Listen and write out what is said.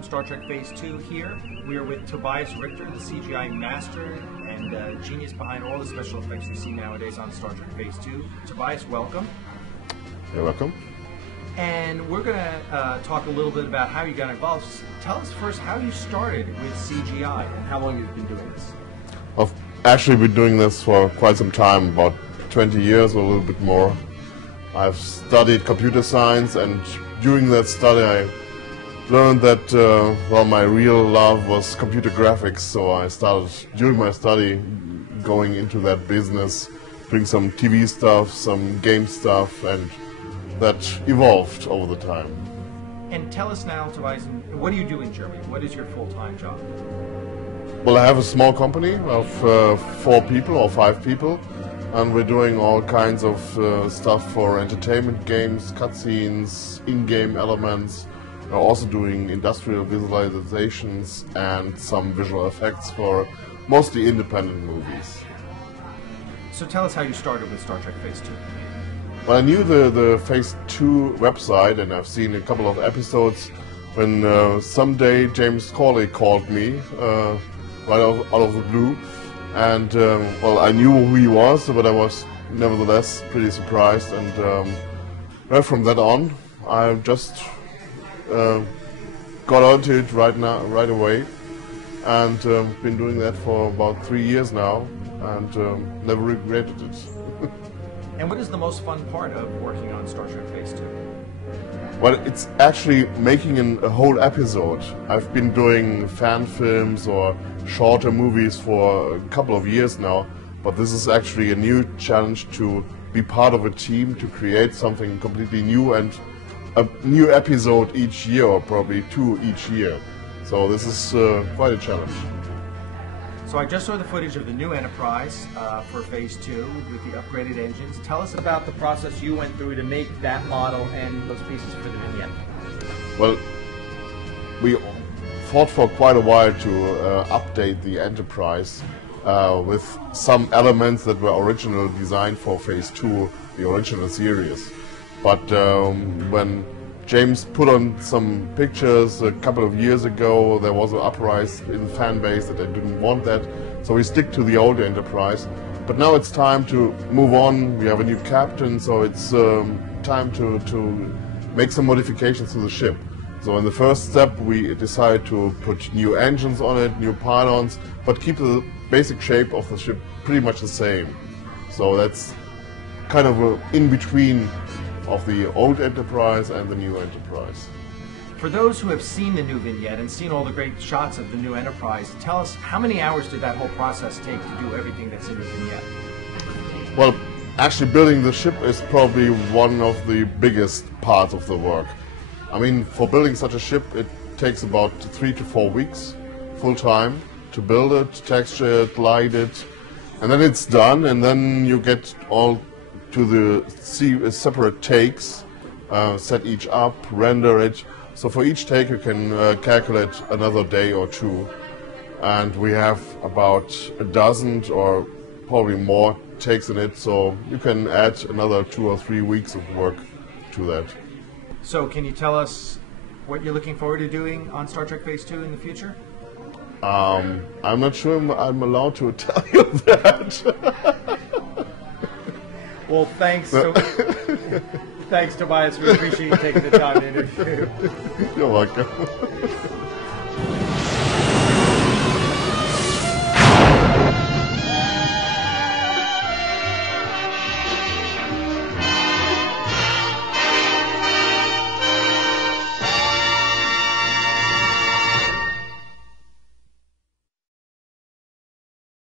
from Star Trek Phase 2 here. We are with Tobias Richter, the CGI master and genius behind all the special effects you see nowadays on Star Trek Phase 2. Tobias, welcome. You're welcome. And we're going to talk a little bit about how you got involved. Tell us first how you started with CGI and how long you've been doing this. I've actually been doing this for quite some time, about 20 years or a little bit more. I've studied computer science, and during that study I learned that well, my real love was computer graphics, so I started during my study going into that business, doing some TV stuff, some game stuff, and that evolved over the time. And tell us now, Tobias, what do you do in Germany? What is your full-time job? Well, I have a small company of 4 people or 5 people, and we're doing all kinds of stuff for entertainment games, cutscenes, in-game elements. We're also doing industrial visualizations and some visual effects for mostly independent movies. So tell us how you started with Star Trek Phase 2. Well, I knew the Phase 2 website, and I've seen a couple of episodes when someday James Corley called me right out of the blue. And well, I knew who he was, but I was nevertheless pretty surprised. And right from that on, I just got onto it right away, and been doing that for about 3 years now, and never regretted it. And what is the most fun part of working on Star Trek Phase 2? Well, it's actually making a whole episode. I've been doing fan films or shorter movies for a couple of years now, but this is actually a new challenge to be part of a team to create something completely new, and a new episode each year, or probably 2 each year. So this is quite a challenge. So I just saw the footage of the new Enterprise for Phase 2 with the upgraded engines. Tell us about the process you went through to make that model and those pieces for the vignette. Well, we fought for quite a while to update the Enterprise with some elements that were originally designed for Phase 2, the original series. But when James put on some pictures a couple of years ago, there was an uprising in the fan base that they didn't want that, so we stick to the old Enterprise. But now it's time to move on. We have a new captain, so it's time to make some modifications to the ship. So in the first step we decided to put new engines on it, new pylons, but keep the basic shape of the ship pretty much the same. So that's kind of an in-between of the old Enterprise and the new Enterprise. For those who have seen the new vignette and seen all the great shots of the new Enterprise, tell us how many hours did that whole process take to do everything that's in the vignette? Well, actually building the ship is probably one of the biggest parts of the work. I mean, for building such a ship it takes about 3 to 4 weeks full time to build it, texture it, light it, and then it's done, and then you get all to the separate takes, set each up, render it. So for each take you can calculate another day or 2, and we have about a dozen or probably more takes in it, so you can add another 2 or 3 weeks of work to that. So can you tell us what you're looking forward to doing on Star Trek Phase 2 in the future? I'm not sure I'm allowed to tell you that. Well, thanks. Thanks, Tobias. We appreciate you taking the time to interview. You're welcome.